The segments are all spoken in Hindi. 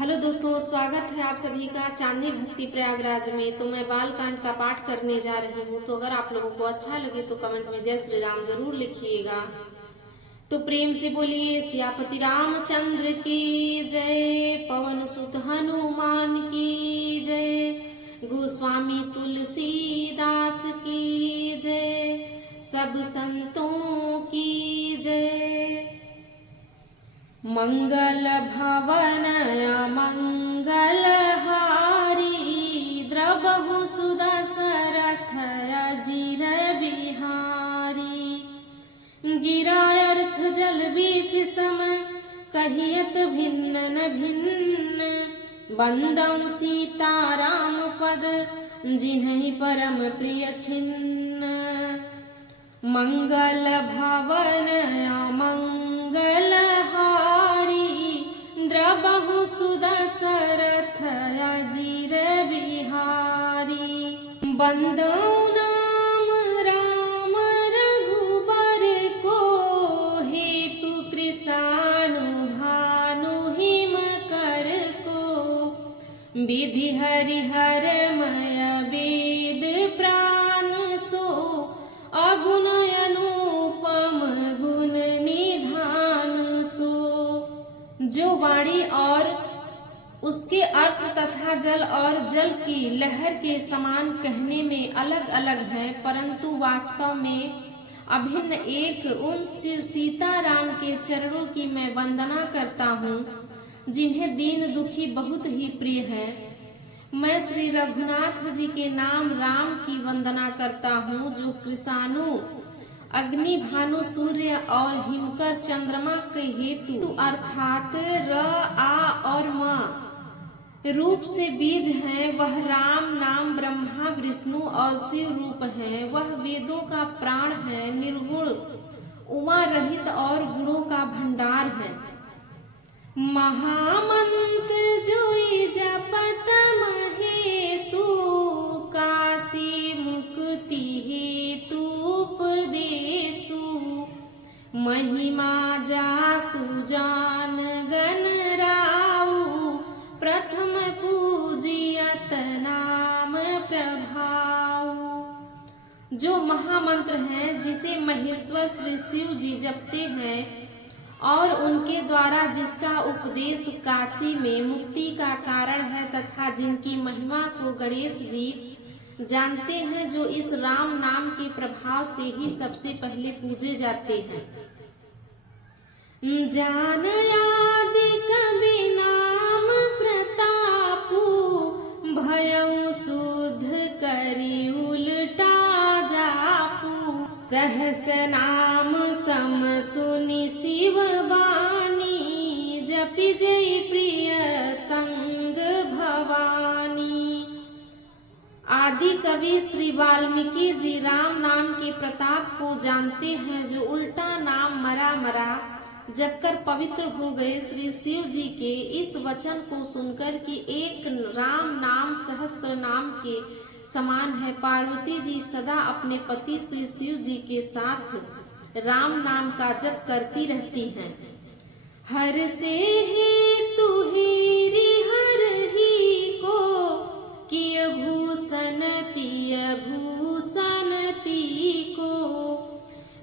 हेलो दोस्तों, स्वागत है आप सभी का चांदनी भक्ति प्रयागराज में। तो मैं बालकांड का पाठ करने जा रही हूँ। तो अगर आप लोगों को अच्छा लगे तो कमेंट में जय श्री राम जरूर लिखिएगा। तो प्रेम से बोलिए सियापति रामचंद्र की जय, पवन सुत हनुमान की जय, गोस्वामी तुलसीदास की जय, सब संतों की जय। मंगल भवन मंगल हारी, द्रबहु सुदशरथ अजिर बिहारी। गिरा अर्थ जल बीच सम, कहियत भिन्न न भिन्न, बंदौ सीता राम पद जिन्हि परम प्रिय खिन्न। मंगल भवन मंगल द्रबहु सुदशरथ अजिर बिहारी। बंदौ नाम राम रघुबर को, हेतु कृषानु भानु हिम कर को। विधि हरिहर मय वेद प्राण सो, अगुण अनुपम गुण निधान सो। जो वाणी और उसके अर्थ तथा जल और जल की लहर के समान कहने में अलग अलग है, परंतु वास्तव में अभिन्न एक उन सीताराम के चरणों की मैं वंदना करता हूँ, जिन्हें दीन दुखी बहुत ही प्रिय है। मैं श्री रघुनाथ जी के नाम राम की वंदना करता हूँ, जो कृषाणु अग्नि भानु सूर्य और हिमकर चंद्रमा के हेतु अर्थात र आ और म रूप से बीज है। वह राम नाम ब्रह्मा विष्णु और शिव रूप है। वह वेदों का प्राण है, निर्गुण उमा रहित और गुणों का भंडार है। महामंत्र जोई जपत महेशु, काशी मुक्ति हेतु उपदेशु। महिमा जासु जान गण राउ, प्रथम पूजियत नाम प्रभाऊ। जो महामंत्र है, जिसे महेश्वर श्री शिव जी जपते हैं और उनके द्वारा जिसका उपदेश काशी में मुक्ति का कारण है, तथा जिनकी महिमा को गणेश जी जानते हैं, जो इस राम नाम के प्रभाव से ही सबसे पहले पूजे जाते हैं। जान आदि कवि नाम प्रतापु, भयउ शुद्ध करि उल्टा जापू। सहस नाम सम सुनि शिव बानी, जपि जय प्रिय संग भवानी। आदि कवि श्री वाल्मीकि जी राम नाम के प्रताप को जानते हैं, जो उल्टा नाम मरा मरा जपकर पवित्र हो गए। श्री शिव जी के इस वचन को सुनकर कि एक राम नाम सहस्त्र नाम के समान है, पार्वती जी सदा अपने पति श्री शिव जी के साथ राम नाम का जप करती रहती हैं। हर से हेतु हेरि हर ही को, किय भूषण तिय भूषण ती को।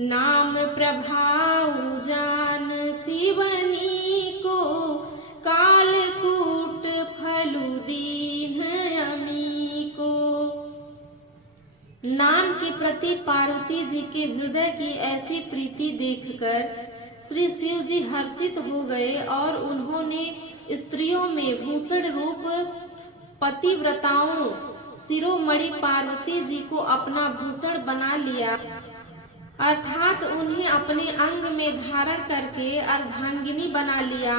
नाम प्रभाव जान शिवनी को, कालकूट फलु दीन अमी को। नाम के प्रति पार्वती जी के हृदय की ऐसी प्रीति देखकर श्री शिव जी हर्षित हो गए और उन्होंने स्त्रियों में भूषण रूप पतिव्रताओं शिरोमणि पार्वती जी को अपना भूषण बना लिया, अर्थात उन्हें अपने अंग में धारण करके अर्धांगिनी बना लिया।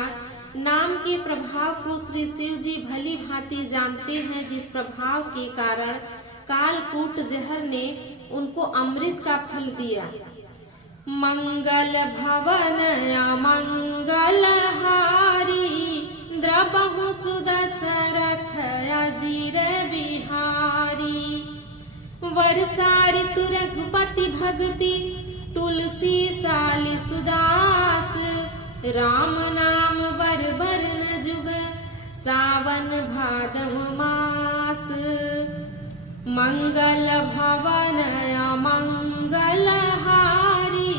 नाम के प्रभाव को श्री शिव जी भली भांति जानते हैं, जिस प्रभाव के कारण कालकूट जहर ने उनको अमृत का फल दिया। मंगल भवन मंगल हारी, द्रबहु सुदशरथ अजिर बिहारी। वर्षा ऋतु रघुपति भगति, तुलसी साली सुदास। राम नाम बर बर न जुग, सावन भादव मास मंगल भवन अमंगल हारी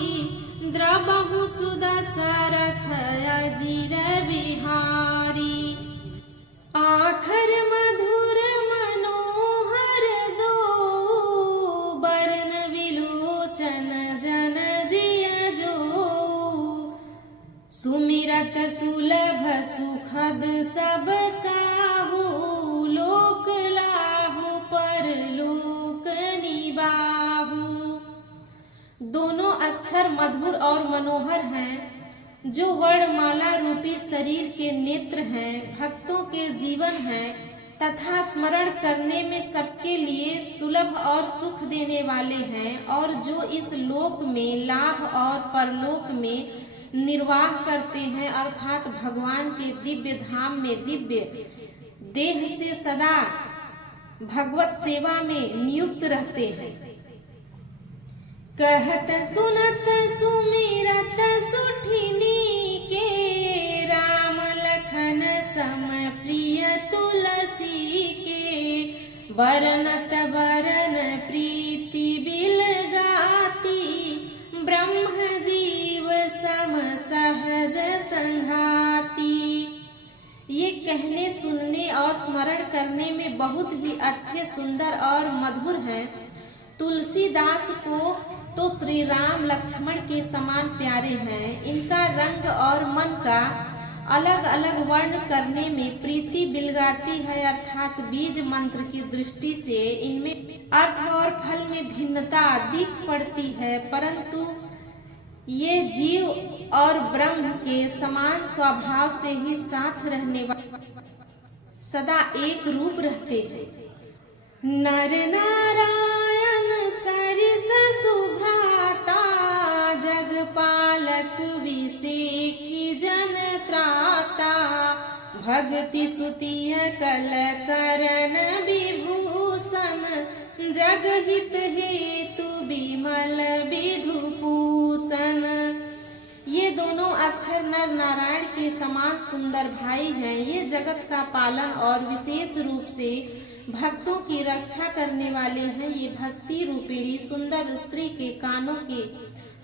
द्रबहु सुदशरथ अजिर बिहारी आखर मधुर मनोहर दो बरन विलोचन जन जिय जो सुमिरत सुलभ सुखद सब काहू लोक लाहू पर लोक निबाहू। दोनों अक्षर मधुर और मनोहर हैं, जो वर्णमाला रूपी शरीर के नेत्र हैं, भक्तों के जीवन हैं तथा स्मरण करने में सबके लिए सुलभ और सुख देने वाले हैं, और जो इस लोक में लाभ और परलोक में निर्वाह करते हैं, अर्थात भगवान के दिव्य धाम में दिव्य देह से सदा भगवत सेवा में नियुक्त रहते हैं। कहत सुनत सुमिरत सुठिनी के राम लखन सम प्रिय तुलसी के बरनत बरन प्रीति बिल गाती ब्रह्म जीव सम सहज संघाती। ये कहने सुनने और स्मरण करने में बहुत ही अच्छे सुंदर और मधुर हैं। तुलसीदास को तो श्री राम लक्ष्मण के समान प्यारे हैं। इनका रंग और मन का अलग अलग वर्ण करने में प्रीति बिलगाती है, अर्थात बीज मंत्र की दृष्टि से इनमें अर्थ और फल में भिन्नता दिख पड़ती है, परंतु ये जीव और ब्रह्म के समान स्वभाव से ही साथ रहने वाले सदा एक रूप रहते हैं। नर नारायण सरिस सुभ्राता जगपालक विसेखी जन त्राता भक्ति सुतिय कल करन विभूषण जगहित हेतु विमल विधुभूषण। ये दोनों अक्षर नर नारायण के समान सुंदर भाई हैं। ये जगत का पालन और विशेष रूप से भक्तों की रक्षा करने वाले हैं। ये भक्ति रूपिणी सुंदर स्त्री के कानों के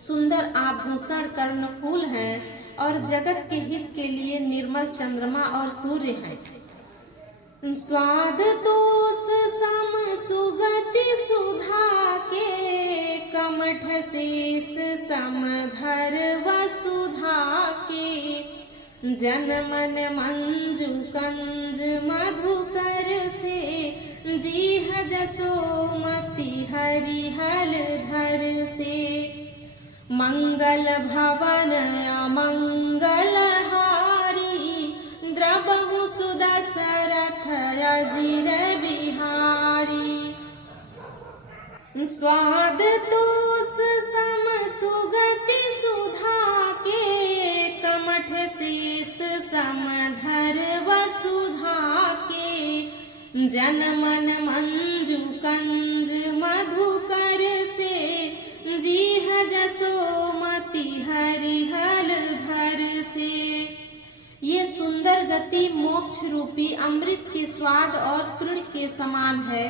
सुंदर आभूषण कर्णफूल हैं, और जगत के हित के लिए निर्मल चंद्रमा और सूर्य हैं। स्वाद तोष सम सुगति सुधा के कमठ शेष समधर वसुधा के जन मन मंजु कंज मधुकर से जीह जसोमति हरिहल धर से मंगल भवन अमंगल हारी द्रबहु सुदशरथ अजिर बिहारी। स्वाद तोष सम सुगति सुधा के कमठ शेष समधर वसुधा के जन मन मंजु कंज मधुकर से जीह जसोमति हरिहल धर से। ये सुंदर गति मोक्ष रूपी अमृत के स्वाद और तृण के समान है।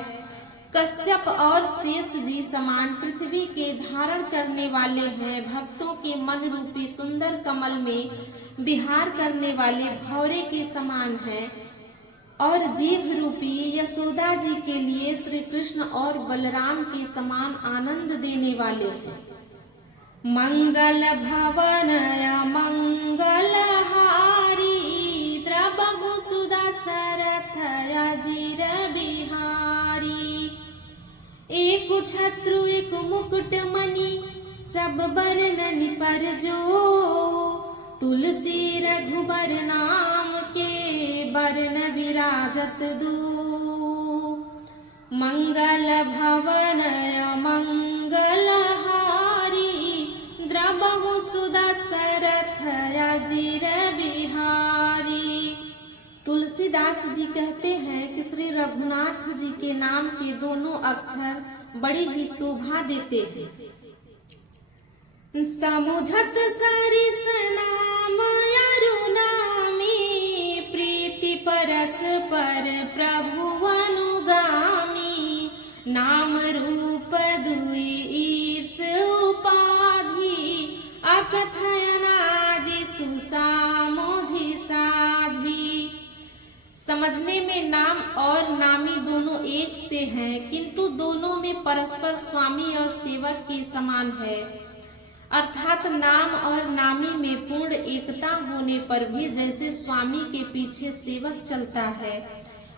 कश्यप और शेष जी समान पृथ्वी के धारण करने वाले हैं। भक्तों के मन रूपी सुंदर कमल में विहार करने वाले भौरे के समान हैं, और जीव रूपी यशोदा जी के लिए श्री कृष्ण और बलराम के समान आनंद देने वाले हैं। मंगल भवन मंगल हारी द्रबहु सुदशरथ अजिर बिहारी। एक छत्रु एक मुकुट मणि सब बरननि पर जो तुलसी रघुबर नाम के बरन विराजत दो। मंगल भवन मंगल हारी द्रबहु सुदशरथ अजिर बिहारी। तुलसीदास जी कहते हैं कि श्री रघुनाथ जी के नाम के दोनों अक्षर बड़ी ही शोभा देते थे। समुझत सरिस नाम अरुणामी प्रीति परस्पर प्रभु अनुगामी, नाम रूप दुई ईर्ष उपाधि, अकथयनादि सुसामोझि साधी। समझने में नाम और नामी दोनों एक से हैं, किंतु दोनों में परस्पर स्वामी और सेवक के समान है। अर्थात नाम और नामी में पूर्ण एकता होने पर भी जैसे स्वामी के पीछे सेवक चलता है,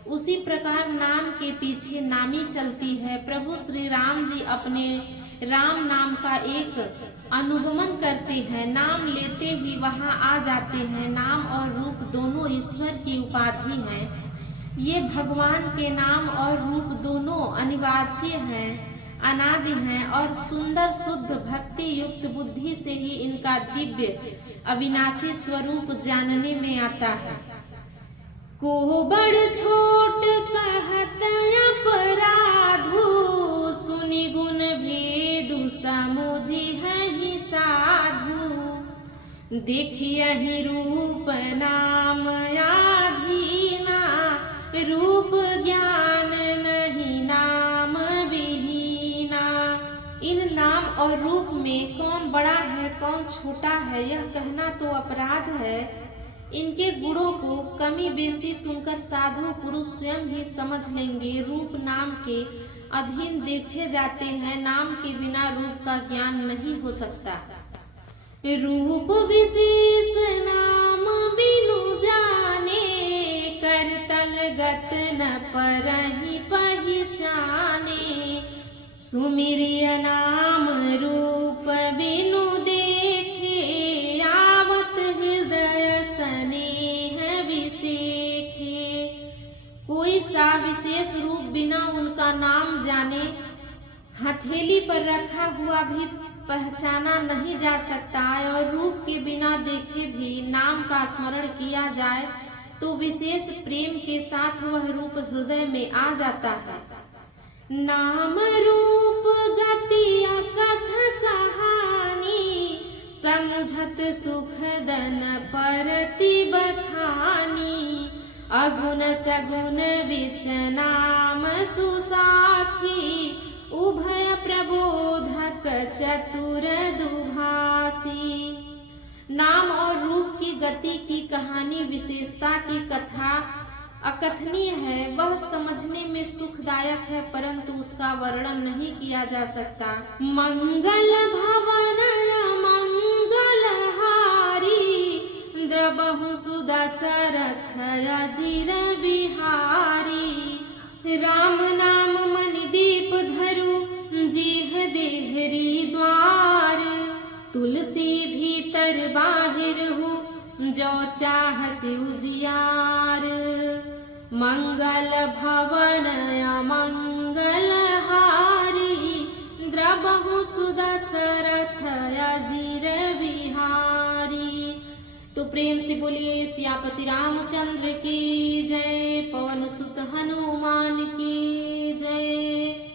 उसी प्रकार नाम के पीछे नामी चलती है। प्रभु श्री राम जी अपने राम नाम का एक अनुगमन करते हैं, नाम लेते ही वहां आ जाते हैं। नाम और रूप दोनों ईश्वर की उपाधि हैं। ये भगवान के नाम और रूप दोनों अनिवार्य हैं, अनादि हैं और सुंदर शुद्ध भक्ति युक्त बुद्धि से ही इनका दिव्य अविनाशी स्वरूप जानने में आता है। को बड़ छोट कहत अपराधु, सुनि गुण भेदु समुझि हहि साधु। देखियहि रूप नाम आधीना, रूप ज्ञान नहीं नाम विहीना। इन नाम और रूप में कौन बड़ा है कौन छोटा है यह कहना तो अपराध है। इनके गुणों को कमी बेसी सुनकर साधु पुरुष स्वयं भी समझ लेंगे। रूप नाम के अधीन देखे जाते हैं, नाम के बिना रूप का ज्ञान नहीं हो सकता। रूप विशेष नाम बिनु जाने, करतल गत न परहि पहिचाने। सुमिरिय नाम रूप बिनु देखे, आवत हृदय स्नेह विसेखे। कोई सा विशेष रूप बिना उनका नाम जाने हथेली पर रखा हुआ भी पहचाना नहीं जा सकता है, और रूप के बिना देखे भी नाम का स्मरण किया जाए तो विशेष प्रेम के साथ वह रूप हृदय में आ जाता है। नाम रूप गति कथ कहानी, समझत सुखदन परति बखानी। अगुण सगुण विच नाम सुसाखी, उभय प्रबोधक चतुर दुभासी। नाम और रूप की गति की कहानी विशेषता की कथा अकथनीय है। वह समझने में सुखदायक है, परंतु उसका वर्णन नहीं किया जा सकता। मंगल भवन मंगल हारी, द्रबहु सुदशरथ अजिर बिहारी। राम नाम मनि दीप धरु, जीह देहरी द्वार। तुलसी भीतर बाहिर हु, जो चाहसि उजियार। मंगल भवन अमंगल हारी, द्रबहु सुदशरथ अजिर बिहारी। तो प्रेम से बोलिए सियापति रामचंद्र की जय, पवन सुत हनुमान की जय।